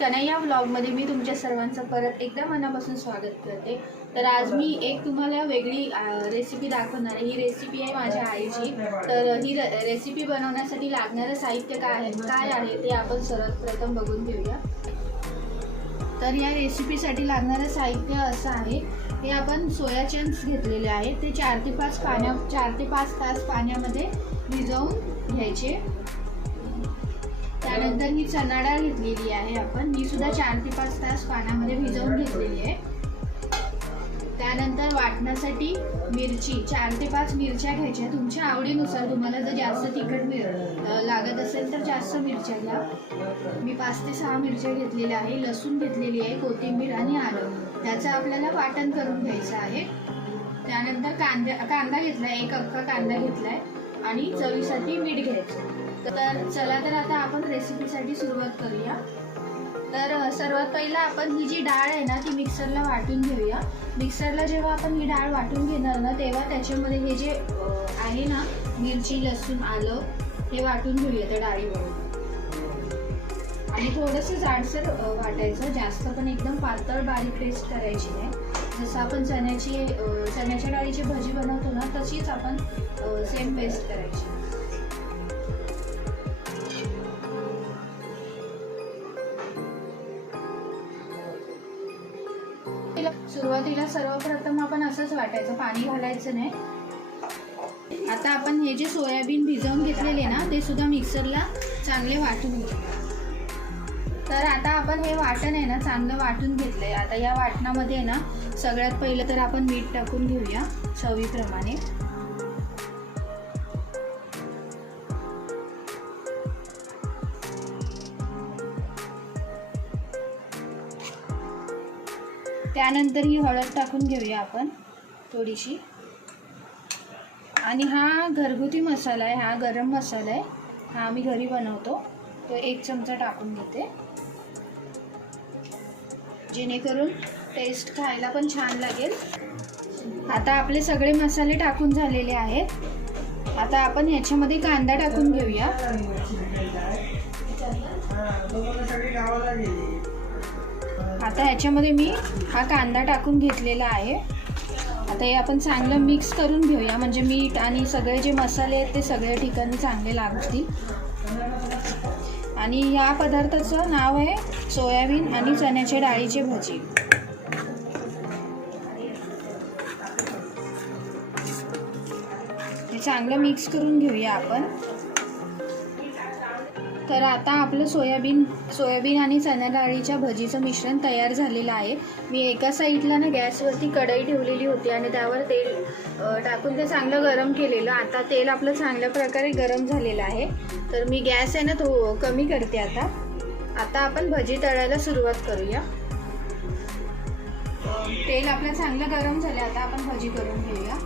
या ब्लॉगमध्ये मी तुमच्या सर्वांचं परत एकदा मनापासून स्वागत करते. तर आज मी एक तुम्हाला वेगळी रेसिपी दाखवणार आहे. ही रेसिपी आहे माझ्या आईची. तर ही रेसिपी बनवण्यासाठी लागणारं साहित्य काय आहे काय आहे ते आपण सर्वप्रथम बघून घेऊया. तर या रेसिपीसाठी लागणारं साहित्य असं आहे. हे आपण सोया चंक्स घेतलेले आहेत. ते चार ते पाच पाण्या चार ते पाच तास पाण्यामध्ये भिजवून घ्यायचे. त्यानंतर ही चना डाळ घेतलेली आहे आपण. ही सुद्धा चार ते पाच तास पाण्यामध्ये भिजवून घेतलेली आहे. त्यानंतर वाटण्यासाठी मिरची चार ते पाच मिरच्या घ्यायच्या. तुमच्या आवडीनुसार तुम्हाला जर जास्त तिखट मिळ लागत असेल तर जास्त मिरच्या घ्या. मी पाच ते सहा मिरच्या घेतलेल्या आहे. लसूण घेतलेली आहे कोथिंबीर आणि आलं. त्याचं आपल्याला वाटण करून घ्यायचं आहे. त्यानंतर कांदा कांदा आहे एक अख्खा कांदा घेतलाय. आणि चवीसाठी मीठ घ्यायचं. तर चला तर आता आपण रेसिपीसाठी सुरुवात करूया. तर सर्वात पहिला आपण ही जी डाळ आहे ना ती मिक्सरला वाटून घेऊया. मिक्सरला जेव्हा आपण ही डाळ वाटून घेणार ना तेव्हा त्याच्यामध्ये हे जे आहे ना मिरची लसूण आलं हे वाटून घेऊया त्या डाळीबरोबर आणि थोडंसं जाडसर वाटायचं. जास्त पण एकदम पातळ बारीक पेस्ट करायची नाही. जसं आपण चण्याची चण्याच्या डाळीची भजी बनवतो ना तशीच आपण सेम पेस्ट करायची. सुरुवातीला सर्वप्रथम आपण असंच वाटायचं पाणी घालायचं नाही. आता आपण हे जे सोयाबीन भिजवून घेतलेले ना ते सुद्धा मिक्सरला चांगले वाटून घेऊ. तर आता आपण हे वाटण आहे ना चांगलं वाटून घेतलंय. आता या वाटणामध्ये ना सगळ्यात पहिलं तर आपण मीठ टाकून घेऊया चवीप्रमाणे. त्यानंतर ही हळद टाकून घेऊया आपण थोडीशी. आणि हा घरगुती मसाला आहे हा गरम मसाला आहे. हा आम्ही घरी बनवतो. तो एक चमचा टाकून घेते. जेणेकरून टेस्ट खायला पण छान लागेल. आता आपले सगळे मसाले टाकून झालेले आहेत. आता आपण ह्याच्यामध्ये कांदा टाकून घेऊया. आता ह्याच्यामध्ये मी हा कांदा टाकून घेतलेला आहे. आता हे आपण चांगलं मिक्स करून घेऊया. म्हणजे मीठ आणि सगळे जे मसाले आहेत ते सगळ्या ठिकाणी चांगले लागतील. आणि या पदार्थाचं नाव आहे सोयाबीन आणि चण्याच्या डाळीची भजी. हे चांगलं मिक्स करून घेऊया आपण. तर आता आपलं सोयाबीन सोयाबीन आणि चणा डाळीच्या भजीचं मिश्रण तयार झालेलं आहे. मी एका साईडला ना गॅसवरती कढई ठेवलेली होती आणि त्यावर तेल टाकून ते चांगलं गरम केलेलं. आता तेल आपलं चांगल्या प्रकारे गरम झालेलं आहे. तर मी गॅस आहे ना तो कमी करते आता. आता आपण भजी तळायला सुरुवात करूया. तेल आपलं चांगलं गरम झालं आता आपण भजी करून घेऊया.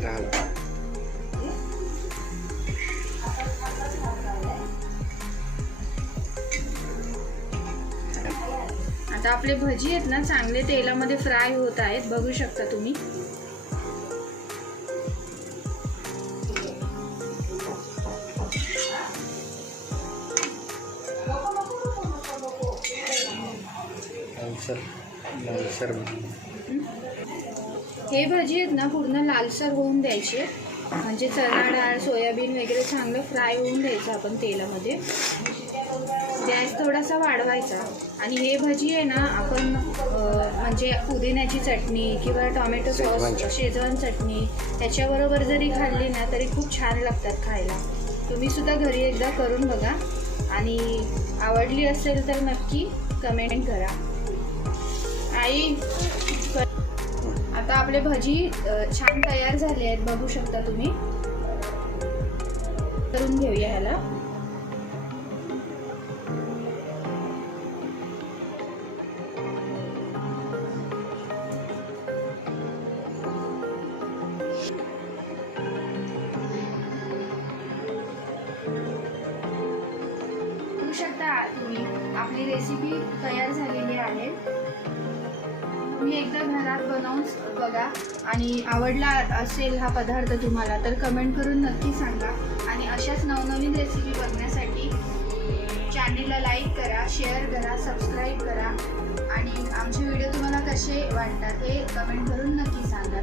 राहिला आता आपले भजी आहेत ना चांगले तेलामध्ये फ्राय होत आहेत. बघू शकता तुम्ही. हे भजी आहेत ना पूर्ण लालसर होऊन द्यायचे. म्हणजे चणा डाळ सोयाबीन वगैरे चांगलं फ्राय होऊन द्यायचं आपण तेलामध्ये. गॅस थोडासा वाढवायचा. आणि हे भजी आहे ना आपण म्हणजे पुदिन्याची चटणी किंवा टोमॅटो सॉस. शेजवान चटणी त्याच्याबरोबर जरी खाल्ली ना तरी खूप छान लागतात खायला. तुम्ही सुद्धा घरी एकदा करून बघा. आणि आवडली असेल तर नक्की कमेंट करा. आई आता आपले भजी छान तयार झाले आहेत बघू शकता तुम्ही. करून घेऊया ह्याला. शकता तुम्ही आपली रेसिपी तयार झालेली आहे. तुम्ही एकदा घरात बनवून बघा आणि आवडला असेल हा पदार्थ तुम्हाला तर कमेंट करून नक्की सांगा. आणि अशाच नवनवीन रेसिपी बघण्यासाठी चॅनेलला लाईक करा शेअर करा सबस्क्राईब करा. आणि आमचे व्हिडिओ तुम्हाला कसे वाटतात हे कमेंट करून नक्की सांगा.